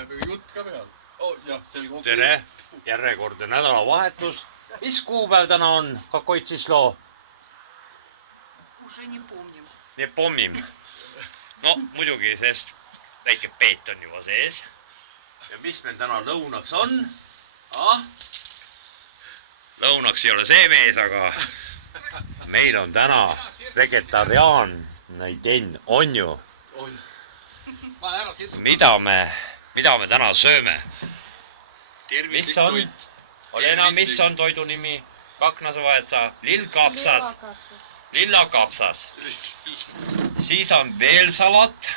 läheb jutt ka peale. Jah, selge. Tere, järjekordne nädalavahetus. Mis kuupäev täna on, Kakoitsisloo? Уже не помним. Не помnim. No muidugi, sest väike Peet on juba sees. Ja mis meil täna lõunaks on? Lõunaks ei ole see mees, aga meil on täna vegetariaan. On ju? Mida me täna sööme? Mis on? Lena, mis on toidu nimi? Как называется? Lillkapsas. Lillakapsas. Siis on veel salat.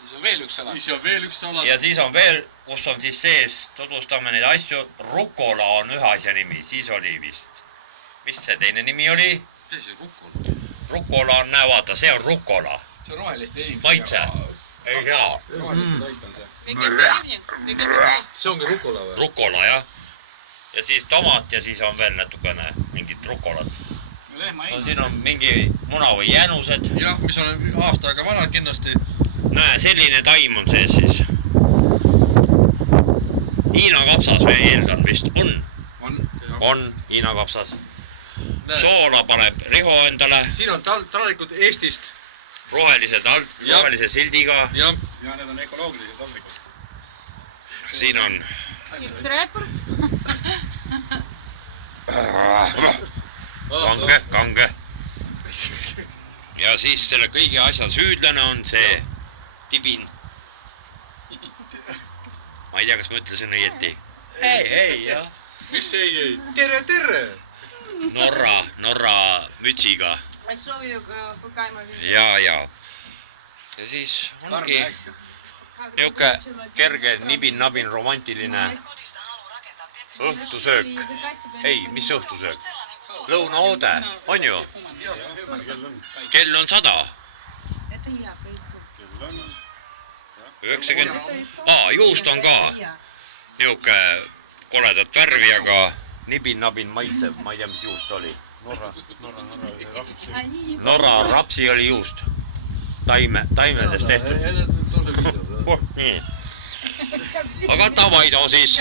Siis on veel üks salat. Siis on veel üks salat. Ja siis on veel, kus on siis sees, tutvustame neid asju. Rukola on ühe asja nimi, siis oli vist. Mis see teine nimi oli? See on rukola. Rukola on, näe vaata, see on rukola. See on roheliste inimesega. Maitse. Ei hea. Roheliste toit on see. Vegetariivne. See ongi rukola või? Rukola, jah. Ja siis tomat ja siis on veel natukene mingit rukolat. No siin on mingi muna või jänused. Jah, mis on aasta aega vanad kindlasti. Näe, selline taim on sees siis. Hiina kapsas me eeldan vist on. On Hiina kapsas. Soola paneb Riho endale. Siin on taldrikud Eestist. Rohelise sildiga. Ja need on ökoloogilised taldrikud. Siin on. Kange. Ja siis selle kõigi asja süüdlane on see Tibin. Ma ei tea, kas ma ütlesin õieti. Ei, jah. Mis ei? Tere! Norra mütsiga. Ja. Ja siis ongi niuke kerge nibin-nabin romantiline õhtusöök. Ei, mis õhtusöök? Lõunaoode, on ju? Kell on 100. 90. Juust on ka niuke koledat värvi, aga nibin-nabin maitseb. Ma ei tea, mis juust oli. Norra rapsi oli juust. Taimedest tehtud. Aga Tavaido siis.